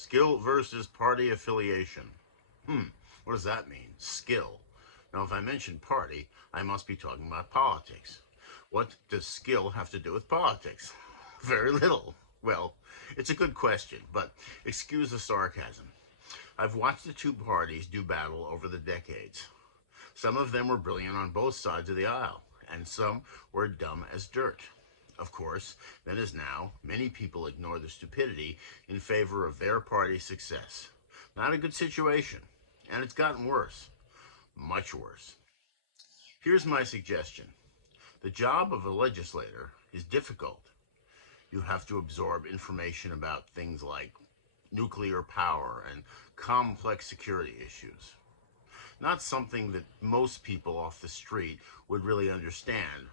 Skill versus party affiliation. What does that mean? Skill. Now, if I mention party, I must be talking about politics. What does skill have to do with politics? Very little. Well, it's a good question, but excuse the sarcasm. I've watched the two parties do battle over the decades. Some of them were brilliant on both sides of the aisle, and some were dumb as dirt. Of course, then as now, many people ignore the stupidity in favor of their party's success. Not a good situation, and it's gotten worse. Much worse. Here's my suggestion. The job of a legislator is difficult. You have to absorb information about things like nuclear power and complex security issues. Not something that most people off the street would really understand.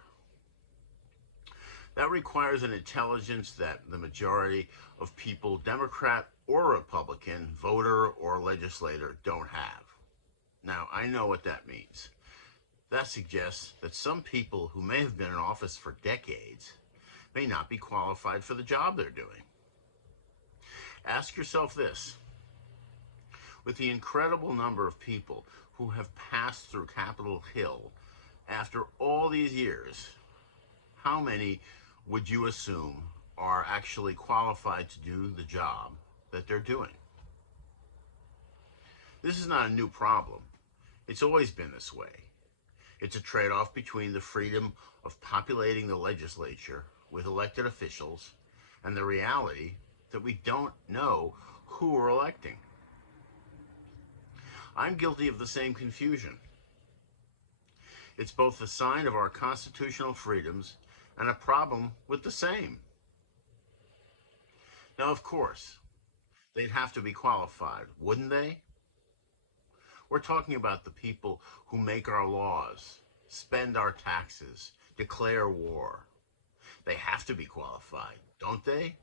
That requires an intelligence that the majority of people, Democrat or Republican, voter or legislator, don't have. Now, I know what that means. That suggests that some people who may have been in office for decades may not be qualified for the job they're doing. Ask yourself this. With the incredible number of people who have passed through Capitol Hill after all these years, how many would you assume are actually qualified to do the job that they're doing? This is not a new problem. It's always been this way. It's a trade-off between the freedom of populating the legislature with elected officials and the reality that we don't know who we're electing. I'm guilty of the same confusion. It's both a sign of our constitutional freedoms and a problem with the same. Now, of course, they'd have to be qualified, wouldn't they? We're talking about the people who make our laws, spend our taxes, declare war. They have to be qualified, don't they?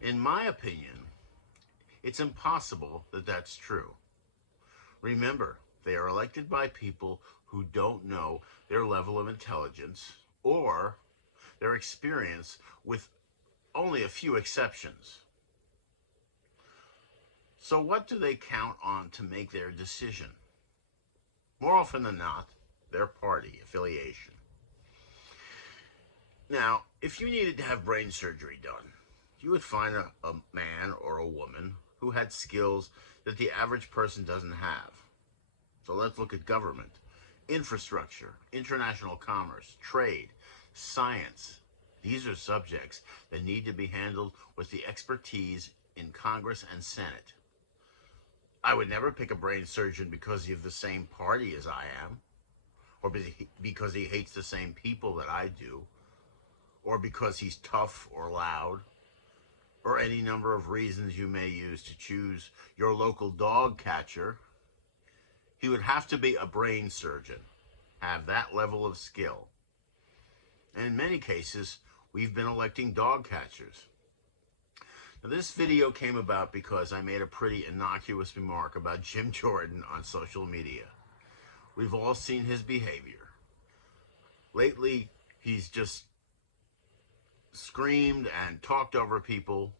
In my opinion, it's impossible that that's true. Remember, they are elected by people who don't know their level of intelligence or their experience, with only a few exceptions. So what do they count on to make their decision? More often than not, their party affiliation. Now, if you needed to have brain surgery done, you would find a man or a woman who had skills that the average person doesn't have. So let's look at government, infrastructure, international commerce, trade, science. These are subjects that need to be handled with the expertise in Congress and Senate. I would never pick a brain surgeon because he's of the same party as I am, or because he hates the same people that I do, or because he's tough or loud, or any number of reasons you may use to choose your local dog catcher. He would have to be a brain surgeon, have that level of skill. And in many cases, we've been electing dog catchers. Now, this video came about because I made a pretty innocuous remark about Jim Jordan on social media. We've all seen his behavior. Lately, he's just screamed and talked over people.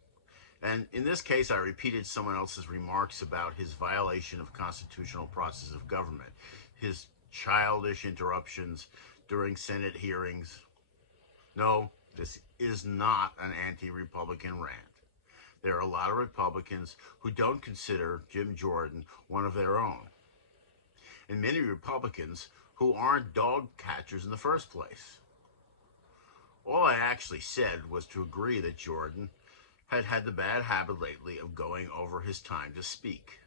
And in this case, I repeated someone else's remarks about his violation of constitutional process of government, his childish interruptions during Senate hearings. No, this is not an anti-Republican rant. There are a lot of Republicans who don't consider Jim Jordan one of their own, and many Republicans who aren't dog catchers in the first place. All I actually said was to agree that Jordan had the bad habit lately of going over his time to speak.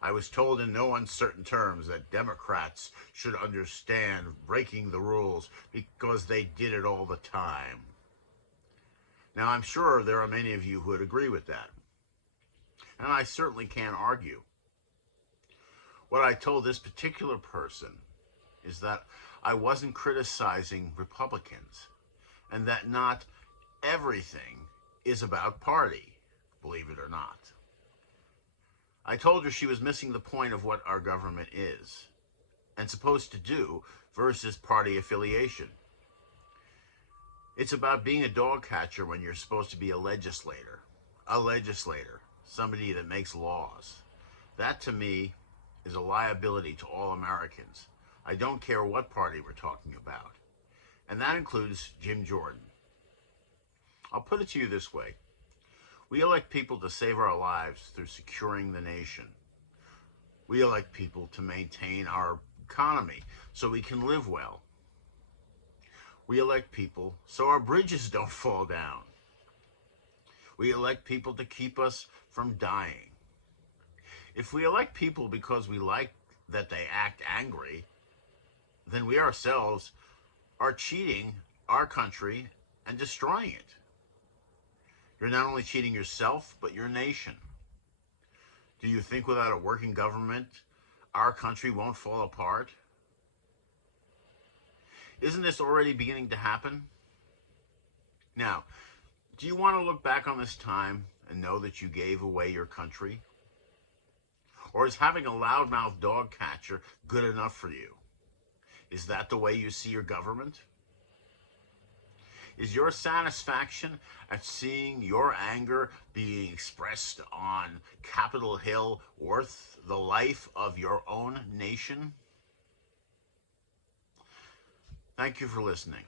I was told in no uncertain terms that Democrats should understand breaking the rules because they did it all the time. Now, I'm sure there are many of you who would agree with that, and I certainly can't argue. What I told this particular person is that I wasn't criticizing Republicans, and that not everything is about party, believe it or not. I told her she was missing the point of what our government is and supposed to do versus party affiliation. It's about being a dog catcher when you're supposed to be a legislator. a legislator, somebody that makes laws. That to me is a liability to all Americans. I don't care what party we're talking about. And that includes Jim Jordan. I'll put it to you this way. We elect people to save our lives through securing the nation. We elect people to maintain our economy so we can live well. We elect people so our bridges don't fall down. We elect people to keep us from dying. If we elect people because we like that they act angry, then we ourselves are cheating our country and destroying it. You're not only cheating yourself, but your nation. Do you think without a working government, our country won't fall apart? Isn't this already beginning to happen? Now, do you want to look back on this time and know that you gave away your country? Or is having a loudmouth dog catcher good enough for you? Is that the way you see your government? Is your satisfaction at seeing your anger being expressed on Capitol Hill worth the life of your own nation? Thank you for listening.